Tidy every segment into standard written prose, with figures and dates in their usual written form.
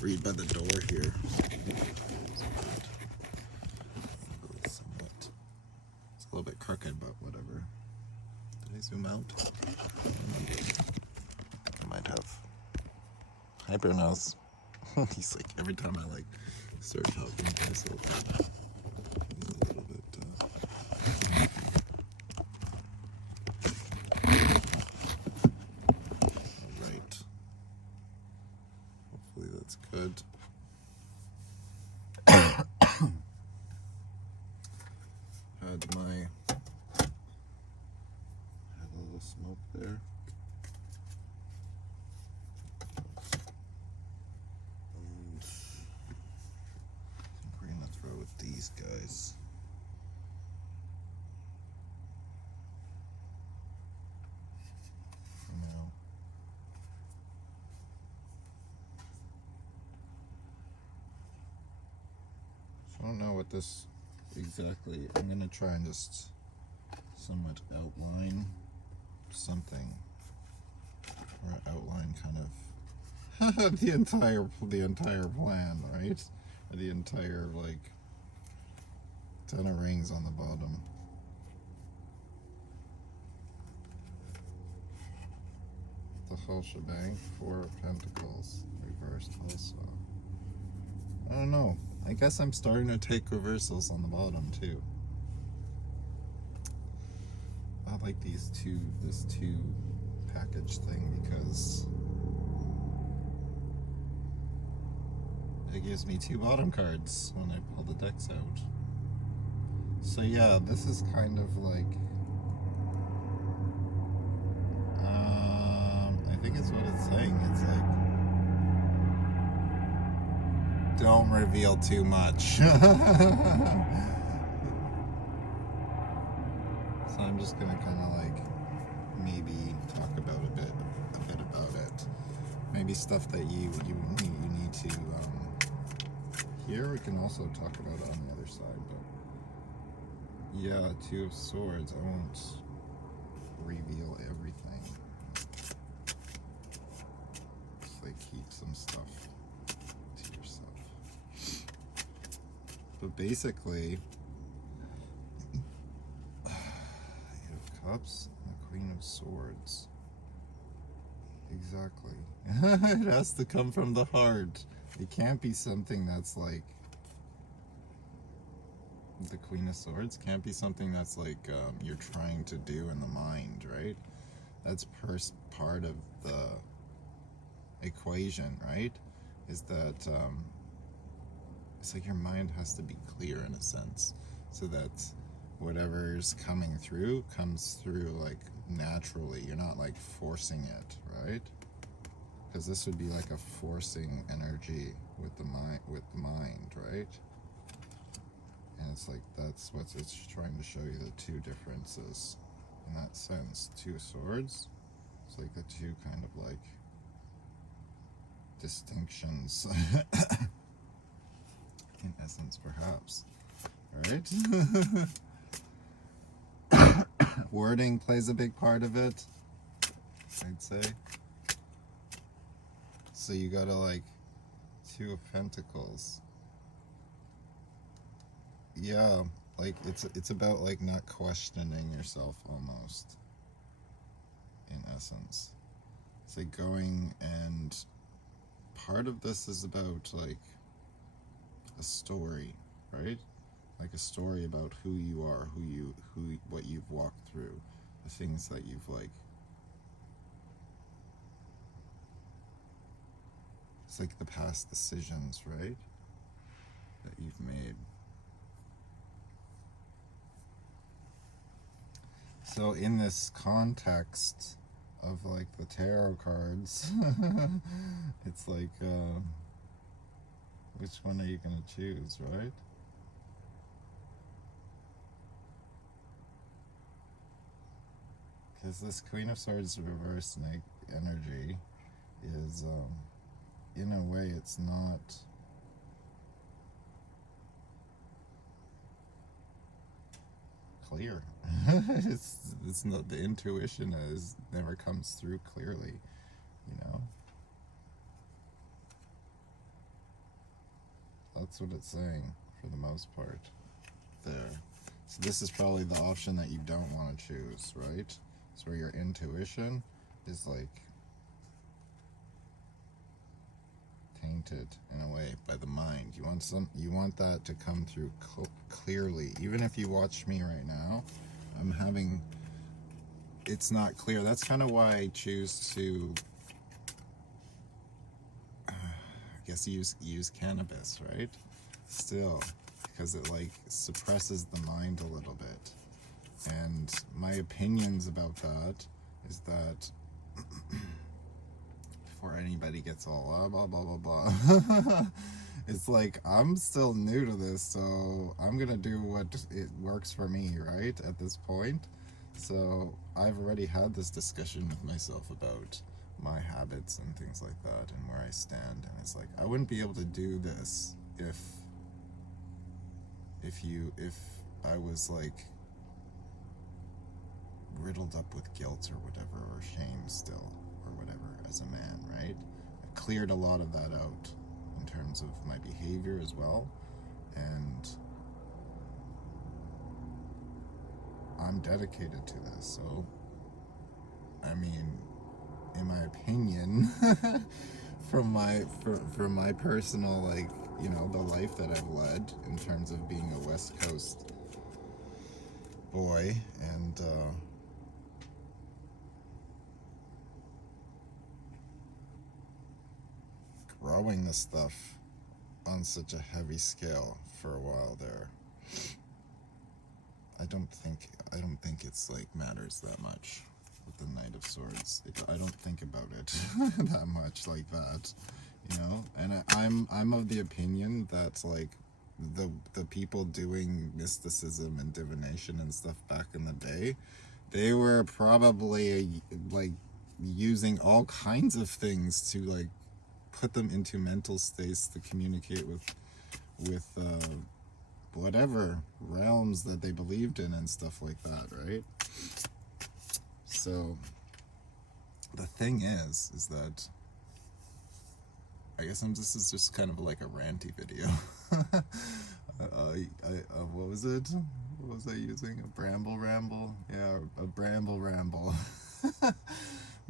read by the door here. It's a little bit crooked, but whatever. Did I zoom out? I might have. Hi, Brunos. He's like, every time I like start talking to myself, he's a little bit. Alright. Hopefully that's good. Had a little smoke there. And I think we're gonna throw with these guys. For now. So I don't know what this exactly. I'm gonna try and just somewhat outline something, or outline kind of the entire plan, right? Or the entire like 10 of rings on the bottom. The whole shebang. 4 of pentacles reversed also. I don't know. I guess I'm starting to take reversals on the bottom too. I like this two package thing because it gives me 2 bottom cards when I pull the decks out. So yeah, this is kind of like I think it's what it's saying. It's like, don't reveal too much. So I'm just gonna kind of like maybe talk about a bit about it. Maybe stuff that you need to hear. We can also talk about it on the other side. But yeah, 2 of Swords. I won't reveal everything. Just like keep some stuff to yourself. But basically, 8 of Cups and the Queen of Swords. Exactly. It has to come from the heart. It can't be something that's like the Queen of Swords can't be something that's like you're trying to do in the mind, right? That's part of the equation, right? Is that it's like your mind has to be clear in a sense, so that whatever's coming through comes through like naturally. You're not like forcing it, right? Because this would be like a forcing energy with the mind, right? And it's like that's what it's trying to show you, the 2 differences in that sense. 2 of Swords, it's like the 2 kind of like distinctions in essence, perhaps, right? Wording plays a big part of it, I'd say. So you gotta like 2 of Pentacles. Yeah, like it's about like not questioning yourself almost, in essence. It's like going, and part of this is about like a story, right? Like a story about who you are, what you've walked through, the things that you've like. It's like the past decisions, right? That you've made. So in this context of like the tarot cards, it's like, which one are you going to choose, right? Because this Queen of Swords reverse energy is, in a way, it's not clear. it's not, the intuition never comes through clearly, you know. That's what it's saying for the most part. There. So this is probably the option that you don't want to choose, right? It's where your intuition is like tainted in a way by the mind. You want that to come through clearly. Even if you watch me right now, it's not clear. That's kind of why I choose to I guess use cannabis, right? Still, because it like suppresses the mind a little bit. And my opinions about that is that before anybody gets all blah blah blah blah, it's like I'm still new to this, so I'm gonna do what it works for me, right? At this point, so I've already had this discussion with myself about my habits and things like that, and where I stand, and it's like I wouldn't be able to do this if I was like riddled up with guilt or whatever, or shame still, or whatever, as a man, right? I cleared a lot of that out in terms of my behavior as well, and I'm dedicated to this. So, I mean, in my opinion, from my personal, like, you know, the life that I've led in terms of being a West Coast boy, and growing this stuff on such a heavy scale for a while there, I don't think it's like matters that much with the Knight of Swords. I don't think about it that much like that, you know. And I'm of the opinion that like the people doing mysticism and divination and stuff back in the day, they were probably like using all kinds of things to like put them into mental states to communicate with whatever realms that they believed in and stuff like that, right? So the thing is that I guess this is just kind of like a ranty video. What was it? What was I using? A bramble ramble? Yeah, a bramble ramble.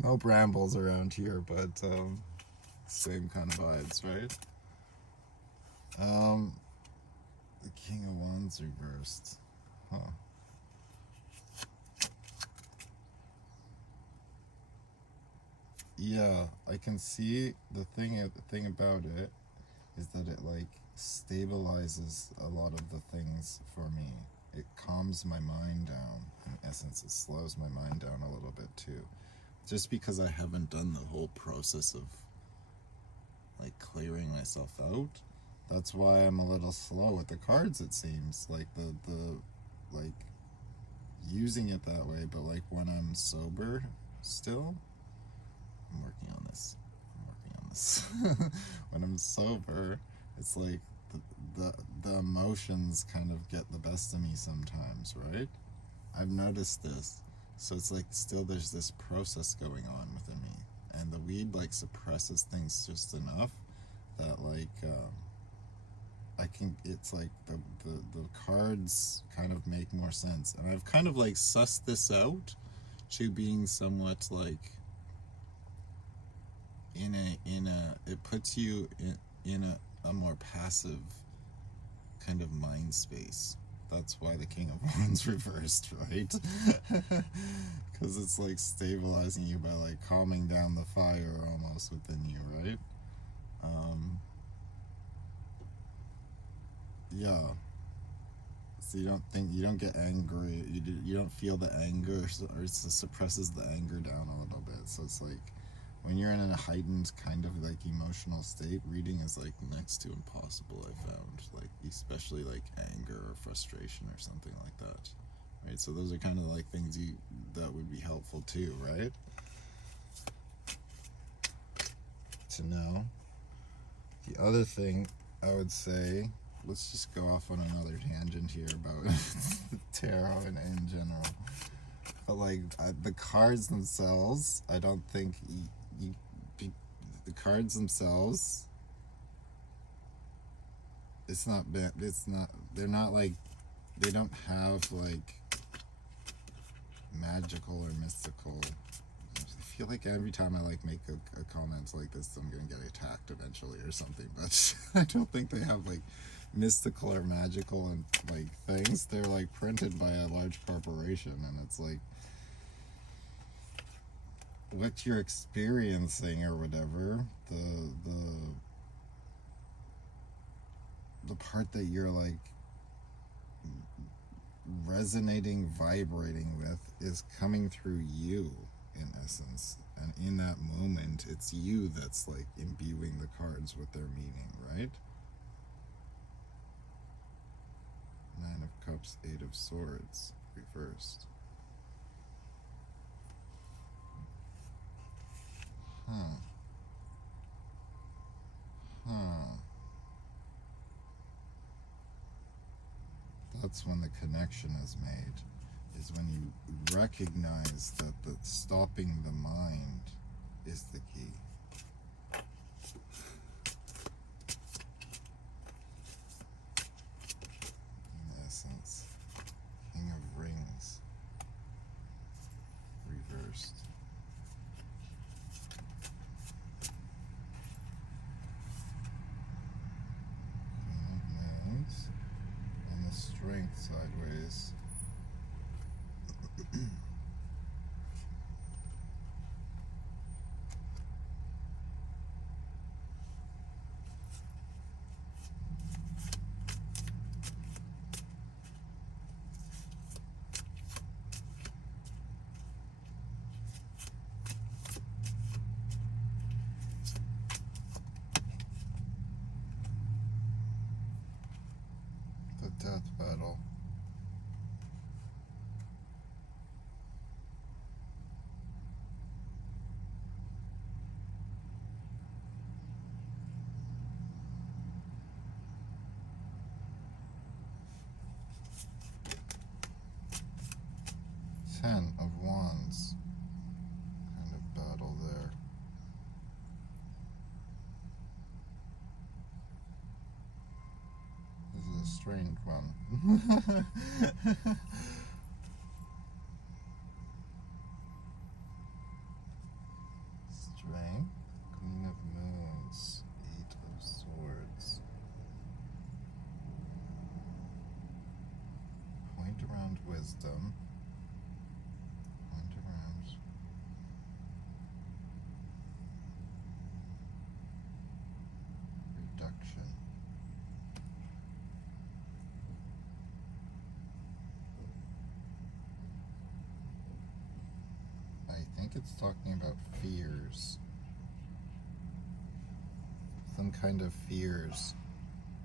No brambles around here, but same kind of vibes, right? The King of Wands reversed. Huh. Yeah, I can see the thing about it is that it like stabilizes a lot of the things for me. It calms my mind down. In essence, it slows my mind down a little bit too. Just because I haven't done the whole process of like clearing myself out, that's why I'm a little slow with the cards, it seems. Like the like using it that way, but like when I'm sober still, I'm working on this. When I'm sober, it's like the emotions kind of get the best of me sometimes, right? I've noticed this. So it's like still there's this process going on within me. And the weed like suppresses things just enough that like it's like the cards kind of make more sense. And I've kind of like sussed this out to being somewhat like it puts you in a more passive kind of mind space. That's why the King of Wands reversed, right? Because it's like stabilizing you by like calming down the fire almost within you, right? Yeah. So you don't get angry. You don't feel the anger, or it suppresses the anger down a little bit. So it's like when you're in a heightened kind of like emotional state, reading is like next to impossible, I found. Like especially like anger or frustration or something like that, right? So those are kind of like things that would be helpful too, right? To know. The other thing I would say, let's just go off on another tangent here about tarot and in general. But like the cards themselves, I don't think the cards themselves, it's not bad. It's not. They're not like. They don't have like magical or mystical. I feel like every time I like make a comment like this, I'm gonna get attacked eventually or something. But I don't think they have like mystical or magical and like things. They're like printed by a large corporation, and it's like what you're experiencing or whatever. The part that you're like resonating, vibrating with is coming through you in essence, and in that moment it's you that's like imbuing the cards with their meaning, right? Nine of Cups, Eight of Swords reversed. That's when the connection is made, is when you recognize that the stopping the mind is the key. In essence, King of Rings reversed. Queen of Moons and the Strength sideways. The death battle. Ten of Wands. Kind of battle there. This is a strange one. Strength, Queen of Moons, Eight of Swords. Point around wisdom. Point around reduction. I think it's talking about fears. Some kind of fears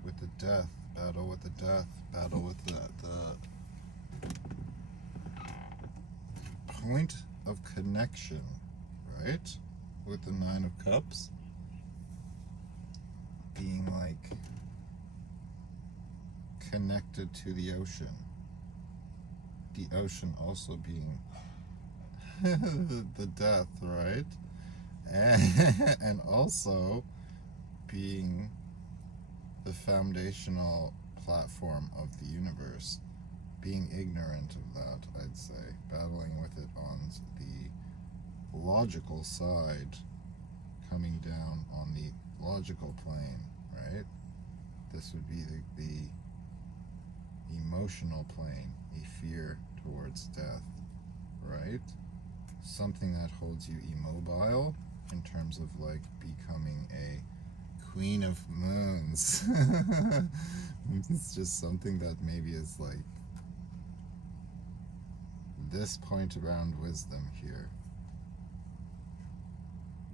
with the death, battle with the death, battle with the point of connection, right? With the Nine of Cups being like connected to the ocean. The ocean also being the death, right? And also being the foundational platform of the universe. Being ignorant of that, I'd say. Battling with it on the logical side, coming down on the logical plane, right? This would be the emotional plane, a fear towards death, right? Something that holds you immobile in terms of like becoming a Queen of Moons. It's just something that maybe is like this point around wisdom here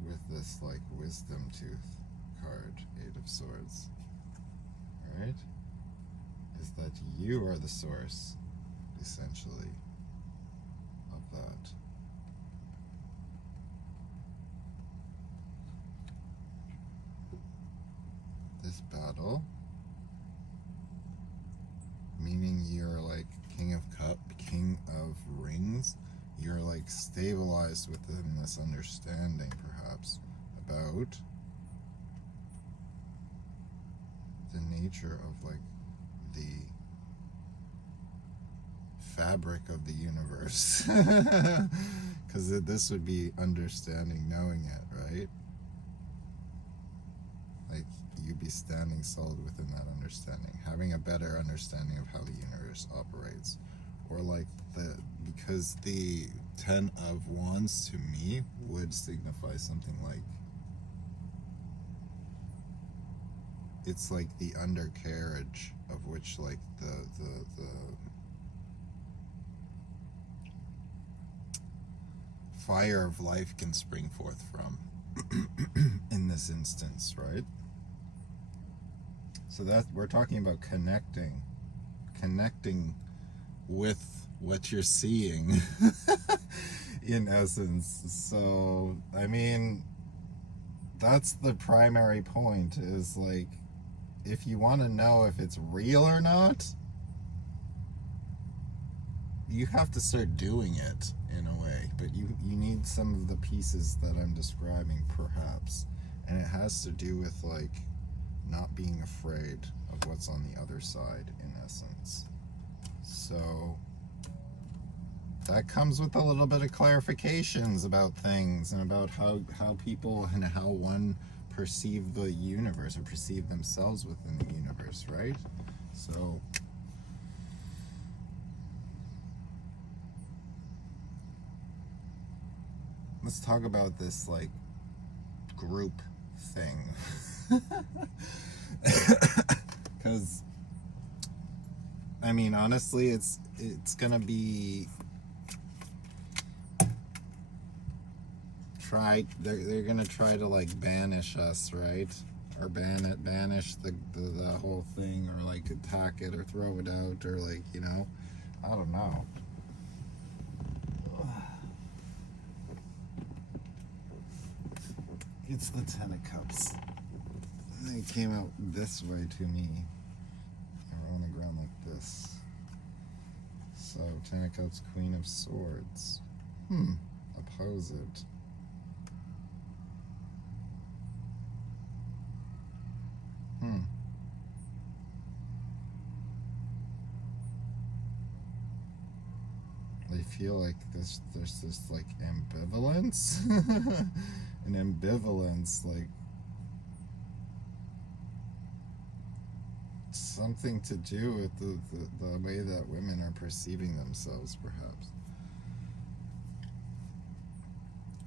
with this like wisdom tooth card, Eight of Swords, right? Is that you are the source essentially of that. This battle, meaning you're like King of Rings, you're like stabilized within this understanding perhaps about the nature of like the fabric of the universe. Because this would be understanding, knowing it, right? Like you'd be standing solid within that understanding, having a better understanding of how the universe operates. Or like because the 10 of Wands to me would signify something like, it's like the undercarriage of which like the fire of life can spring forth from in this instance, right? So that we're talking about connecting with what you're seeing in essence. So I mean, that's the primary point, is like, if you want to know if it's real or not, you have to start doing it in a way. But you need some of the pieces that I'm describing, perhaps. And it has to do with like not being afraid of what's on the other side, in essence. So that comes with a little bit of clarifications about things and about how people and how one perceive the universe or perceive themselves within the universe, right? So let's talk about this like group thing. Because I mean, honestly, it's gonna be they're gonna try to like banish us, right? Or banish the whole thing, or like attack it or throw it out, or like, you know, I don't know. It's the 10 of Cups. It came out this way to me. Or on the ground like this. So 10 of Cups, Queen of Swords. Oppose it. I feel like there's this like ambivalence. An ambivalence, like something to do with the way that women are perceiving themselves, perhaps.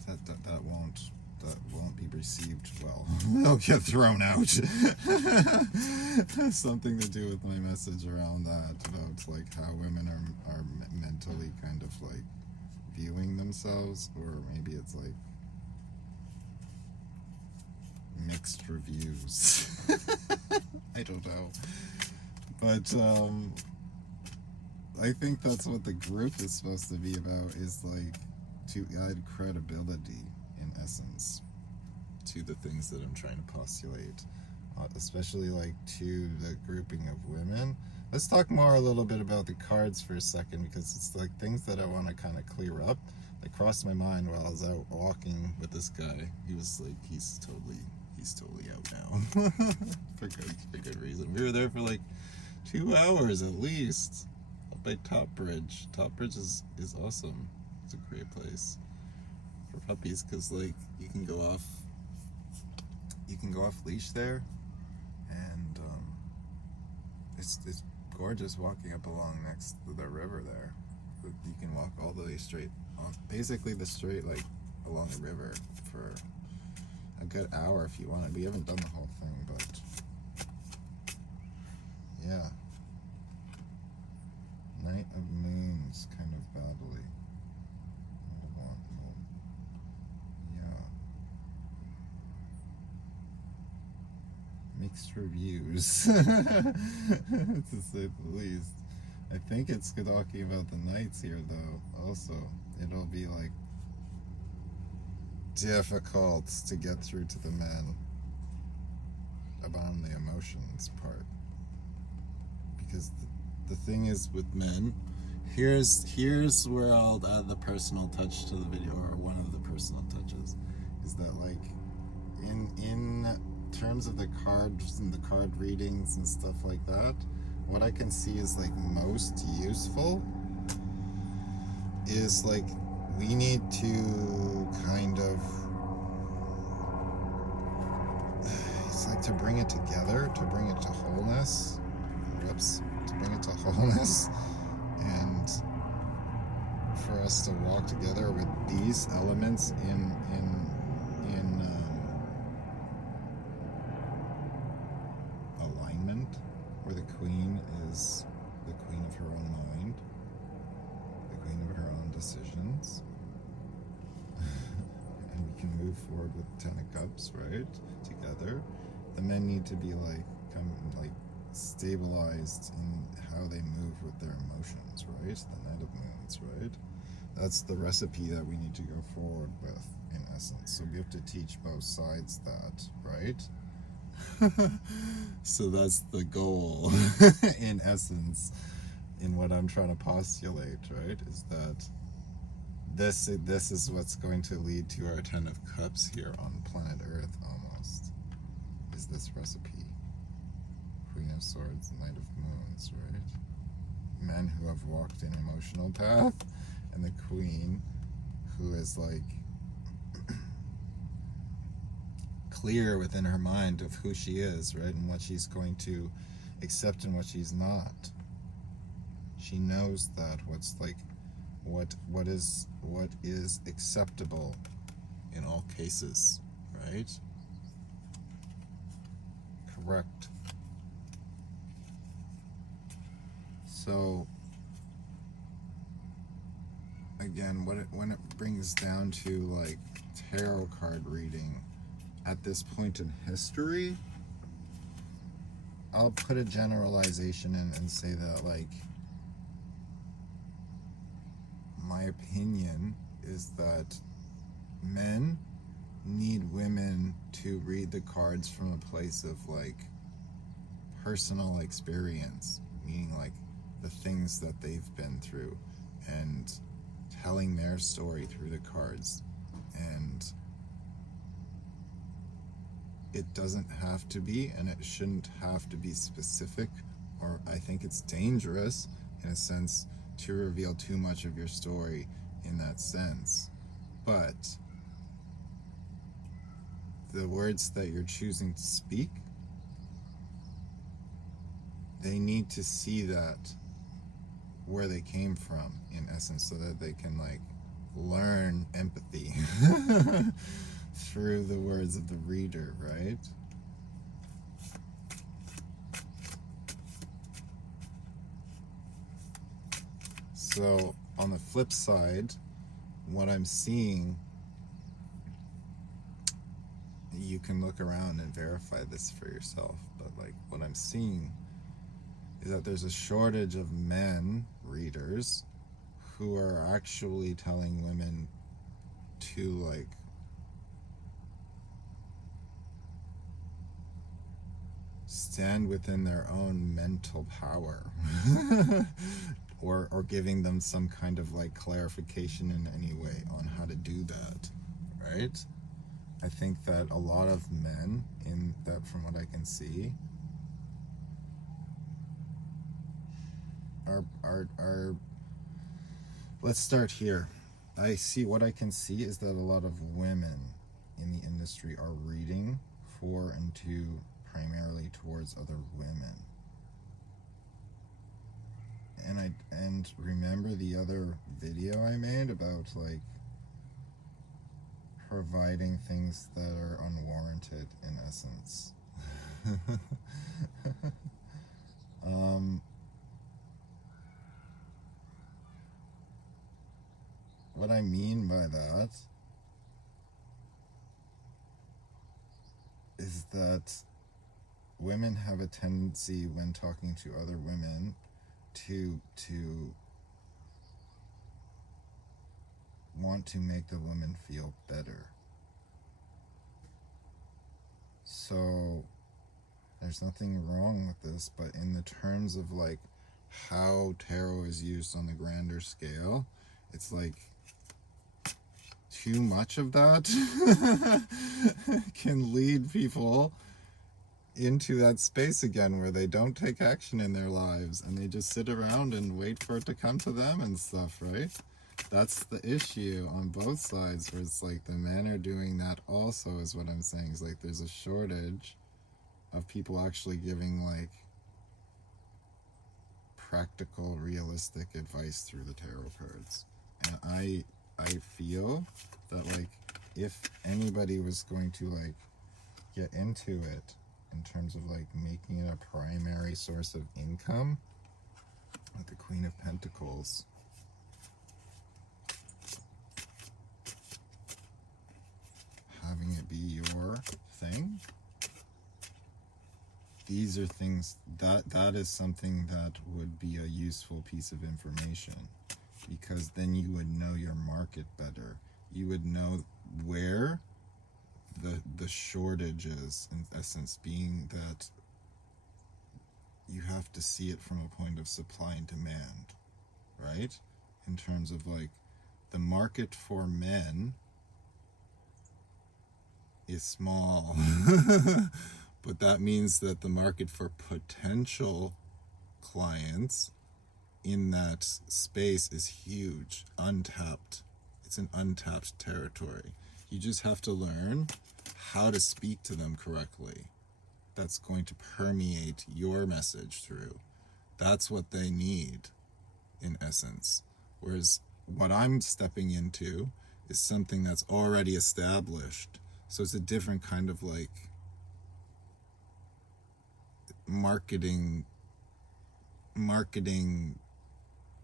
That won't be received well. They'll get thrown out. Something to do with my message around that, about like how women are mentally kind of like viewing themselves, or maybe it's like mixed reviews. I don't know, but I think that's what the group is supposed to be about, is like to add credibility, in essence, to the things that I'm trying to postulate, especially like to the grouping of women. Let's talk more a little bit about the cards for a second, because it's like things that I want to kind of clear up. That crossed my mind while I was out walking with this guy. He was like, he's totally out now. for good reason. We were there for like 2 hours at least, up by Top Bridge. Top Bridge is awesome. It's a great place for puppies, because like you can go off leash there, and it's gorgeous walking up along next to the river there. You can walk all the way straight on, basically the straight like along the river for a good hour if you want. We haven't done the whole thing, but yeah. Knight of Moons, kind of battly. Yeah. Mixed reviews, to say the least. I think it's talking about the knights here, though. Also, it'll be like difficult to get through to the men about the emotions part, because the thing is with men, here's where I'll add the personal touch to the video, or one of the personal touches, is that like in terms of the cards and the card readings and stuff like that, what I can see is like most useful is like we need to kind of, it's like to bring it together, to bring it to wholeness. Whoops. To bring it to wholeness, and for us to walk together with these elements in alignment, where the queen is the queen of her own mind, the queen of her own decisions, and we can move forward with the 10 of Cups, right, together. The men need to be like stabilized in how they move with their emotions, right? The Knight of Moons, right? That's the recipe that we need to go forward with, in essence. So we have to teach both sides that, right? So that's the goal, in essence, in what I'm trying to postulate, right? Is that this is what's going to lead to our 10 of Cups here on planet Earth, almost, is this recipe. Queen of Swords, Knight of Moons, right? Men who have walked an emotional path, and the Queen who is like clear within her mind of who she is, right? And what she's going to accept and what she's not. She knows that what's like what is acceptable in all cases, right? Correct. So again, when it brings down to like tarot card reading at this point in history, I'll put a generalization in and say that like my opinion is that men need women to read the cards from a place of like personal experience, meaning like the things that they've been through and telling their story through the cards. And it doesn't have to be, and it shouldn't have to be specific, or I think it's dangerous in a sense to reveal too much of your story in that sense. But the words that you're choosing to speak, they need to see that where they came from, in essence, so that they can like learn empathy through the words of the reader, right? So on the flip side, what I'm seeing, you can look around and verify this for yourself, but like what I'm seeing is that there's a shortage of men readers who are actually telling women to like stand within their own mental power or giving them some kind of like clarification in any way on how to do that, right? I think that a lot of men, in that, from what I can see, are let's start here. What I can see is that a lot of women in the industry are reading for and to primarily towards other women. And remember the other video I made about like providing things that are unwarranted, in essence. What I mean by that is that women have a tendency when talking to other women to want to make the woman feel better. So there's nothing wrong with this, but in the terms of like how tarot is used on the grander scale, it's like too much of that can lead people into that space again where they don't take action in their lives and they just sit around and wait for it to come to them and stuff, right? That's the issue on both sides, where it's like the men are doing that also, is what I'm saying. Is like there's a shortage of people actually giving like practical, realistic advice through the tarot cards. And I feel that like if anybody was going to like get into it in terms of like making it a primary source of income, with the Queen of Pentacles, having it be your thing, these are things that is something that would be a useful piece of information, because then you would know your market better. You would know where the shortage is, in essence, being that you have to see it from a point of supply and demand, right? In terms of like the market for men is small, but that means that the market for potential clients in that space is huge, untapped. It's an untapped territory. You just have to learn how to speak to them correctly. That's going to permeate your message through. That's what they need, in essence. Whereas what I'm stepping into is something that's already established. So it's a different kind of like marketing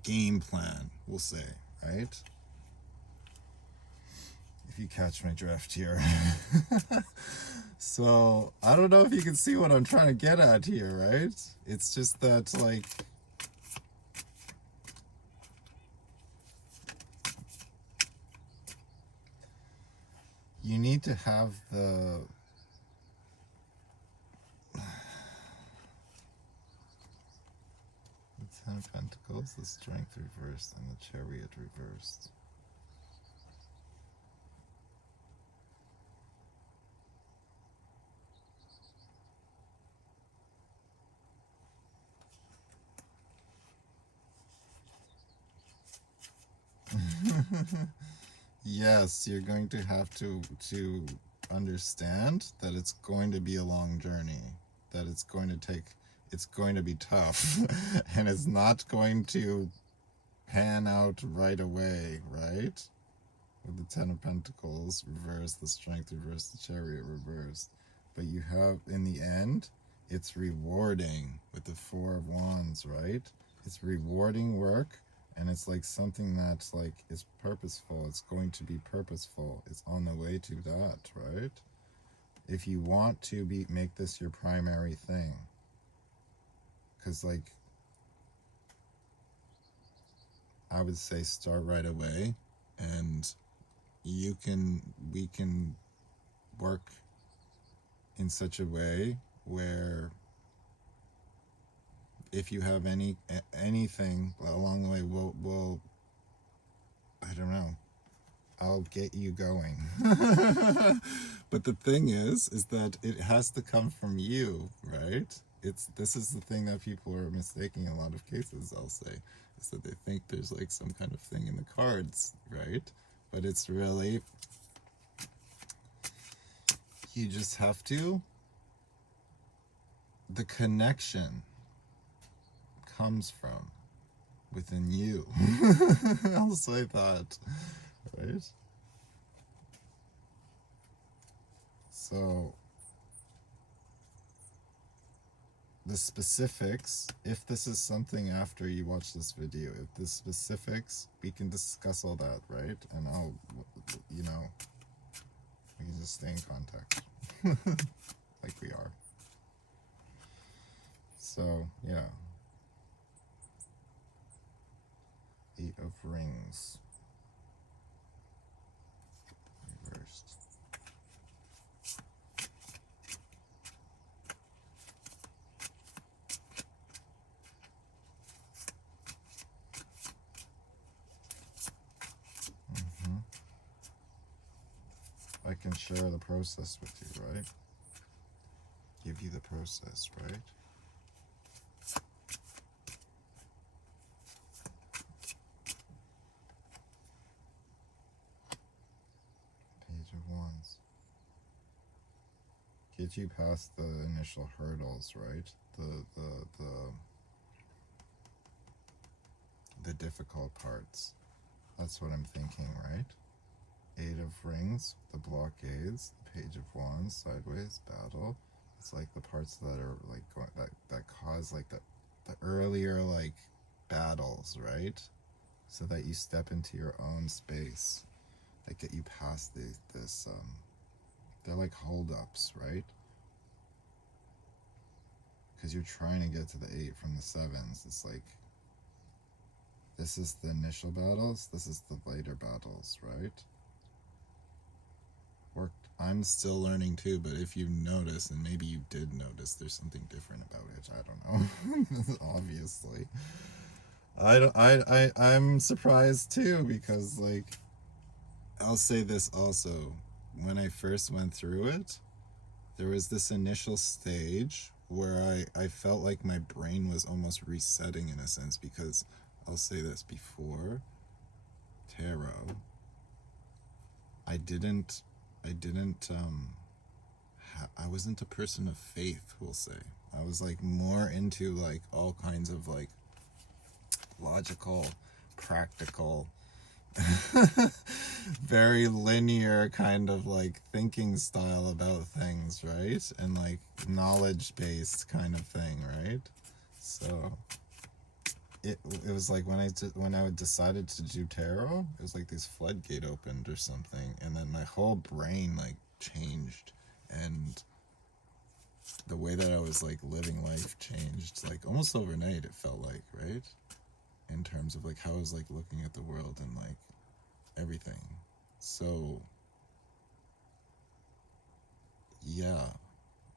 game plan, we'll say, right? If you catch my drift here. So I don't know if you can see what I'm trying to get at here, right? It's just that like you need to have the Ten of Pentacles, the Strength reversed, and the Chariot reversed. Yes, you're going to have to understand that it's going to be a long journey, that it's going to be tough, and it's not going to pan out right away, right? With the Ten of Pentacles reversed, the Strength reversed, the Chariot reversed. But you have, in the end, it's rewarding with the Four of Wands, right? It's rewarding work, and it's like something that's like is purposeful. It's going to be purposeful. It's on the way to that, right? If you want to make this your primary thing, because like I would say start right away, and we can work in such a way where if you have anything along the way, we'll I don't know, I'll get you going. But the thing is that it has to come from you, right? This is the thing that people are mistaking in a lot of cases, I'll say, is that they think there's like some kind of thing in the cards, right? But it's really, you just have to, the connection comes from within you. I'll say that, right? So the specifics, if this is something after you watch this video, if the specifics, we can discuss all that, right? And I'll, you know, we can just stay in contact like we are. So yeah, 8 of Rings reversed. I can share the process with you, right? give you the process, right? Page of Wands. Get you past the initial hurdles, right? The difficult parts. That's what I'm thinking, right? Eight of Rings, the blockades, the Page of Wands, sideways, battle. It's like the parts that are like going, that cause like the earlier like battles, right? So that you step into your own space, that get you past this they're like holdups, right? Because you're trying to get to the 8 from the 7s. It's like, this is the initial battles, this is the later battles, right? I'm still learning too, but if you notice, and maybe you did notice, there's something different about it. I don't know. Obviously, I'm surprised too, because like, I'll say this also. When I first went through it, there was this initial stage where I felt like my brain was almost resetting in a sense, because I'll say this, before tarot, I wasn't a person of faith, we'll say. I was like more into like all kinds of like logical, practical, very linear kind of like thinking style about things, right? And like knowledge based kind of thing, right? So it was like when I decided to do tarot, it was like this floodgate opened or something, and then my whole brain like changed, and the way that I was like living life changed like almost overnight, it felt like, right? In terms of like how I was like looking at the world and like everything. So yeah,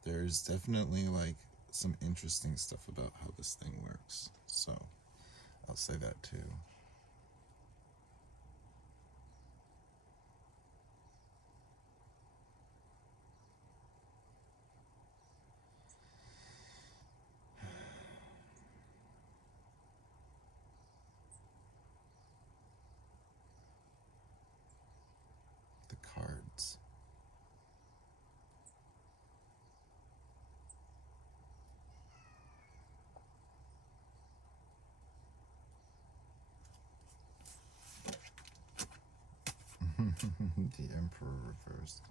there's definitely like some interesting stuff about how this thing works. So I'll say that too. The cards. The Emperor reversed.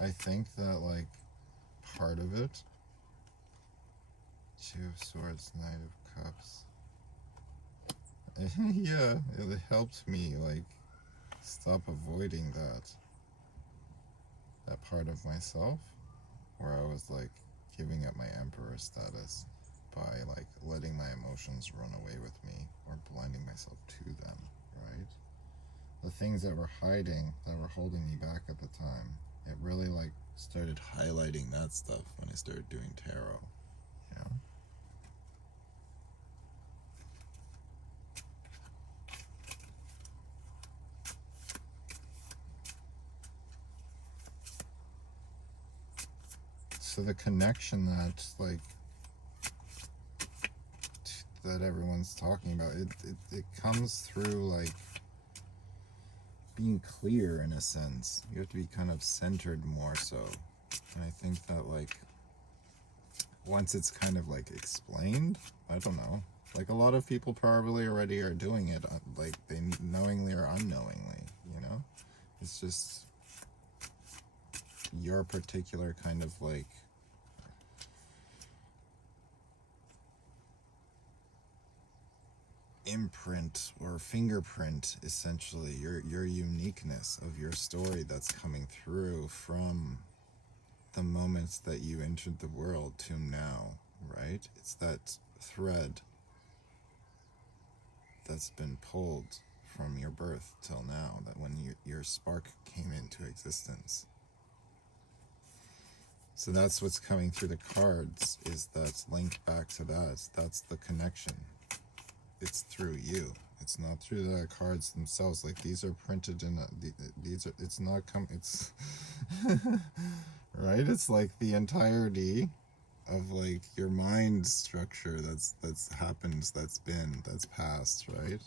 I think that like part of it, Two of Swords, Knight of Cups. Yeah, it helped me like stop avoiding that part of myself where I was like giving up my emperor status by like letting my emotions run away with me or blinding myself to them, right? The things that were hiding, that were holding me back at the time, it really like started highlighting that stuff when I started doing tarot, you know? So the connection that like that everyone's talking about, it comes through like being clear in a sense. You have to be kind of centered more so. And I think that like once it's kind of like explained, I don't know, like a lot of people probably already are doing it, like they knowingly or unknowingly, you know? It's just your particular kind of like imprint or fingerprint, essentially your uniqueness of your story that's coming through from the moments that you entered the world to now, right? It's that thread that's been pulled from your birth till now, that when your spark came into existence. So that's what's coming through the cards, is that link back to that. That's the connection. It's through you. It's not through the cards themselves. Like, these are printed in these are, it's not it's right, it's like the entirety of like your mind structure that's happened, that's past, right?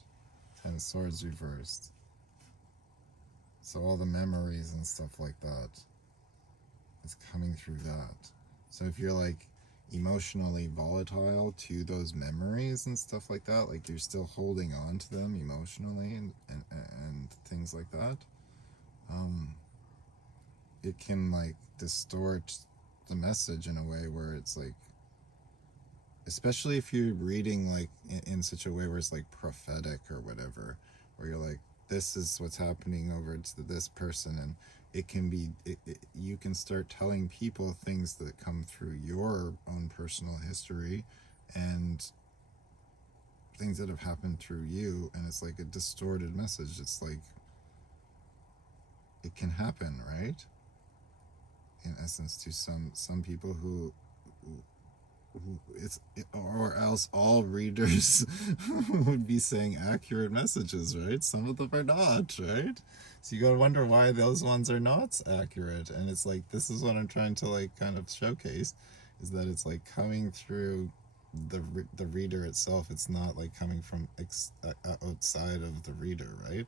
Ten of Swords reversed. So all the memories and stuff like that, it's coming through that. So if you're like emotionally volatile to those memories and stuff like that, like you're still holding on to them emotionally and things like that, it can like distort the message in a way where it's like, especially if you're reading like in such a way where it's like prophetic or whatever, where you're like, this is what's happening over to this person, and it can be you can start telling people things that come through your own personal history and things that have happened through you, and it's like a distorted message. It's like, it can happen, right? In essence, to some people who or else all readers would be saying accurate messages, right? Some of them are not, right? So you gotta wonder why those ones are not accurate. And it's like, this is what I'm trying to like kind of showcase, is that it's like coming through the reader itself. It's not like coming from outside of the reader, right?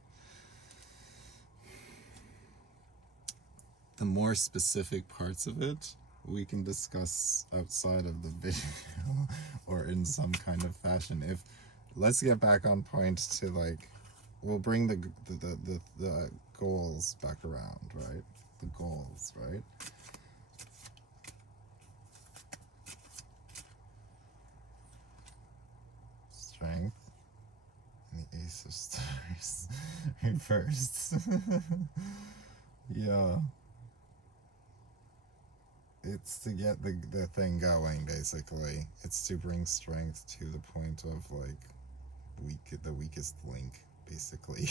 The more specific parts of it we can discuss outside of the video or in some kind of fashion. If let's get back on point to like, we'll bring the goals back around, right? The goals, right? Strength and the Ace of Stars reversed. Yeah. It's to get the thing going, basically. It's to bring strength to the point of like the weakest link, basically.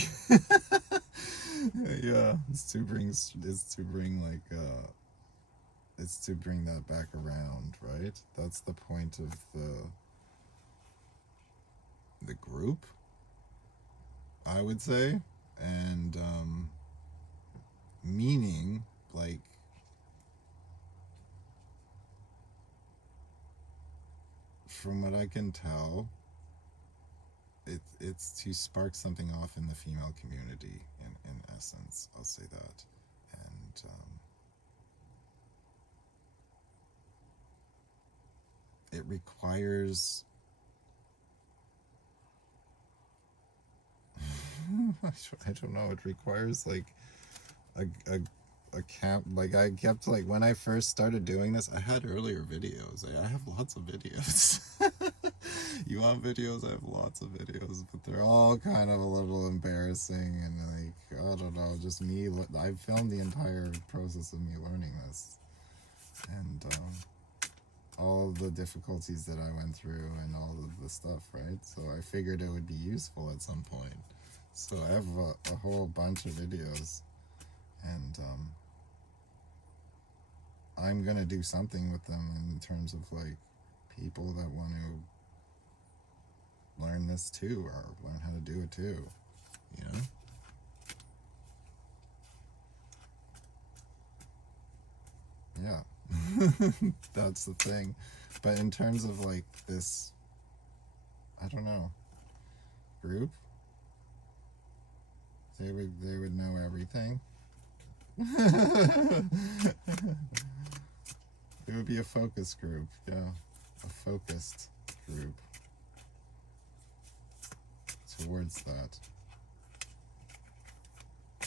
Yeah, it's to bring like it's to bring that back around, right? That's the point of the group, I would say. And meaning, like, from what I can tell, it's to spark something off in the female community, in essence. I'll say that. And it requires I don't know, it requires like a camp. Like, I kept like, when I first started doing this, I had earlier videos. I have lots of videos. You want videos? I have lots of videos, but they're all kind of a little embarrassing and like, I don't know, just me. I filmed the entire process of me learning this, and all of the difficulties that I went through and all of the stuff, right? So I figured it would be useful at some point. So I have a whole bunch of videos, and I'm gonna do something with them in terms of like people that want to learn this too, or learn how to do it too, you know? Yeah. That's the thing. But in terms of like this, I don't know, group, they would know everything. It would be a focus group, yeah. A focused group towards that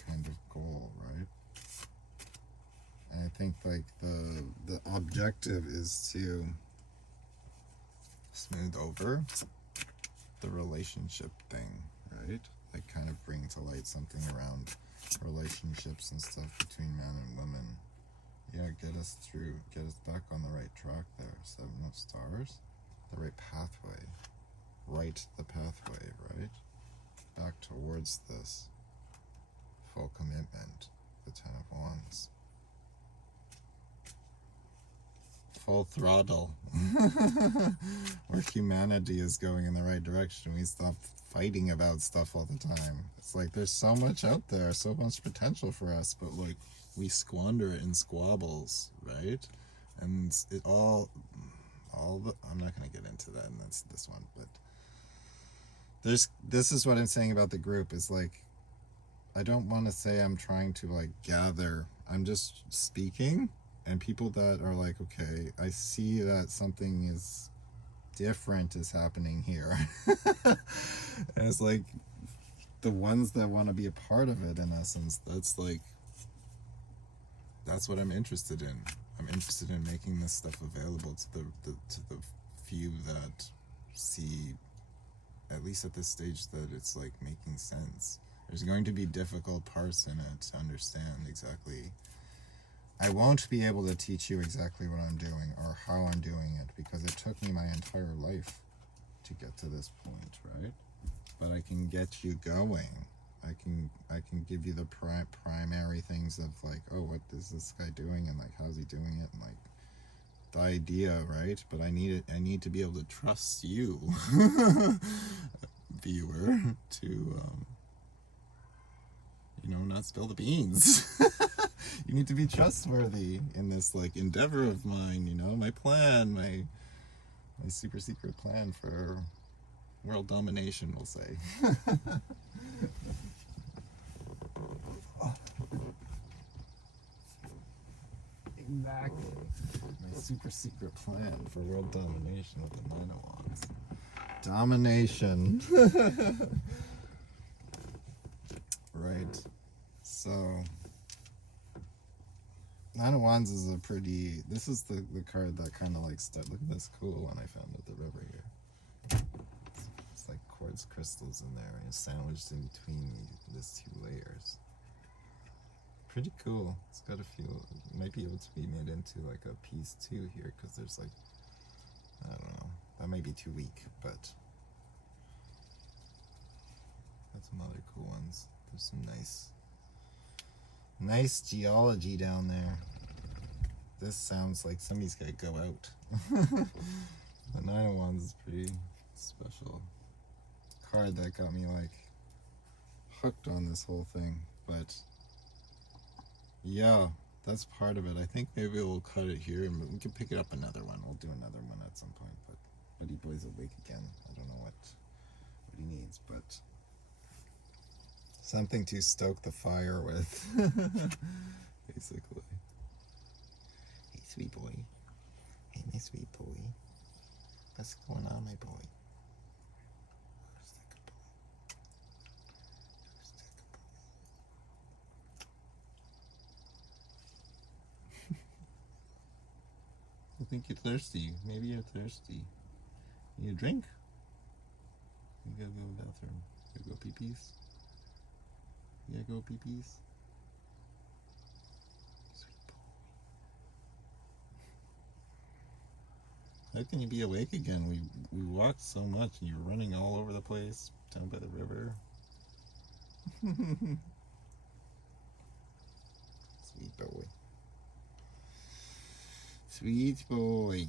kind of goal, right? And I think like the objective is to smooth over the relationship thing, right? Like, kind of bring to light something around relationships and stuff between man and woman. Yeah, get us back on the right track there. Seven of Stars, the right pathway. Right the pathway, right? Back towards this full commitment, the Ten of Wands. Full throttle. Where humanity is going in the right direction. We stop fighting about stuff all the time. It's like there's so much out there, so much potential for us, but like we squander it in squabbles, right? And it all the, I'm not going to get into that, and that's this one, but this is what I'm saying about the group is like, I don't want to say I'm trying to like gather. I'm just speaking, and people that are like, okay, I see that something is different is happening here. And it's like the ones that want to be a part of it, in essence, that's what I'm interested in. I'm interested in making this stuff available to the few that see, at least at this stage, that it's like making sense. There's going to be difficult parts in it to understand exactly. I won't be able to teach you exactly what I'm doing or how I'm doing it, because it took me my entire life to get to this point, right? But I can get you going. I can give you the primary things of like, oh, what is this guy doing, and like, how's he doing it, and like the idea, right? But I need to be able to trust you, viewer, to not spill the beans. You need to be trustworthy in this like endeavor of mine, my plan, my super secret plan for world domination, we'll say. Exactly. My super secret plan for world domination with the Nine of Wands. Domination. Right. So, Nine of Wands is this is the card that kind of like look at this cool one I found at the river here. It's like quartz crystals in there, and it's sandwiched in between these two layers. Pretty cool. It's got a few, it might be able to be made into like a piece too here, because there's like, I don't know, that might be too weak, but got some other cool ones. There's some nice geology down there. This sounds like somebody's gotta go out. The Nine of Wands is pretty special card that got me like hooked on this whole thing, but yeah, that's part of it. I think maybe we'll cut it here and we can pick it up another one. We'll do another one at some point, but Buddy Boy's awake again. I don't know what he needs, but something to stoke the fire with, basically. Hey, sweet boy. Hey, my sweet boy. What's going on, my boy? I think you're thirsty. Maybe you're thirsty. You need a drink? You gotta go to the bathroom. You gotta go pee-pees? You gotta go pee-pees? Sweet boy. How can you be awake again? We walked so much and you were running all over the place down by the river. Sweet boy. Sweet boy.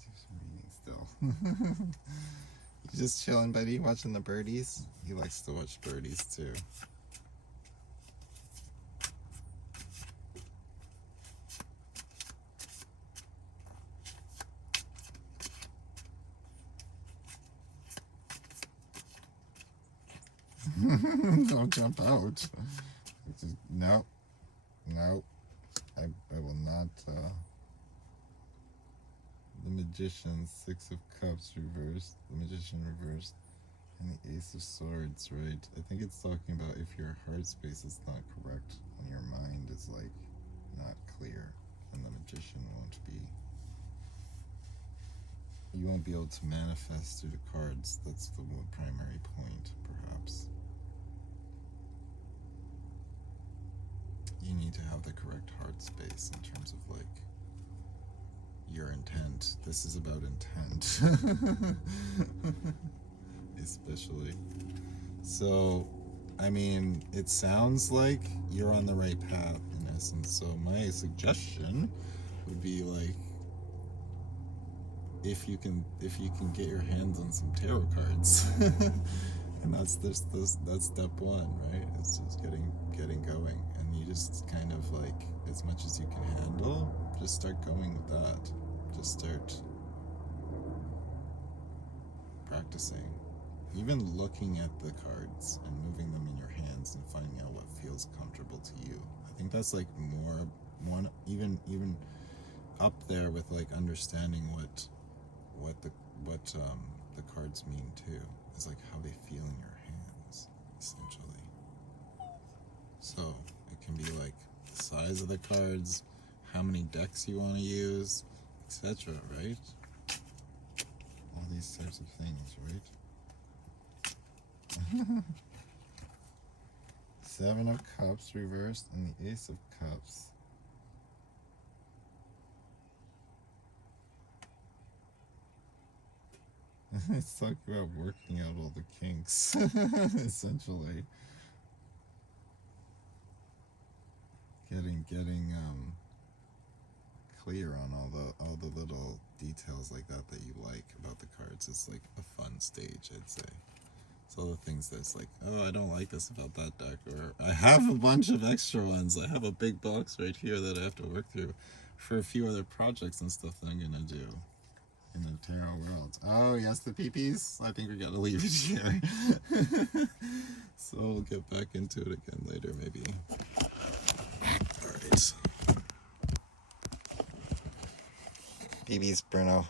Do some reading still. You just chilling, buddy, watching the birdies? He likes to watch birdies too. Don't jump out. No. I will not. The Magician, Six of Cups reversed, the Magician reversed, and the Ace of Swords, right? I think it's talking about if your heart space is not correct and your mind is like not clear, then the Magician you won't be able to manifest through the cards. That's the primary point, perhaps. You need to have the correct heart space in terms of like your intent. This is about intent. Especially. So I mean, it sounds like you're on the right path in essence. So my suggestion would be like, if you can get your hands on some tarot cards, and that's step one, right? It's just getting going, and you just kind of like, as much as you can handle, just start going with that. Just start practicing, even looking at the cards and moving them in your hands and finding out what feels comfortable to you. I think that's like even up there with like understanding what the cards mean too. Is like how they feel in your hands, essentially. So it can be like the size of the cards, how many decks you want to use, etc. Right? All these types of things, right? Seven of Cups reversed and the Ace of Cups. It's talking about working out all the kinks, essentially. Getting clear on all the little details like that you like about the cards. It's like a fun stage, I'd say. It's all the things that's like, oh, I don't like this about that deck, or I have a bunch of extra ones. I have a big box right here that I have to work through for a few other projects and stuff that I'm gonna do in the tarot world. Oh yes, the peepees. I think we gotta leave it here. So we'll get back into it again later, maybe. All right. Peepees, Bruno.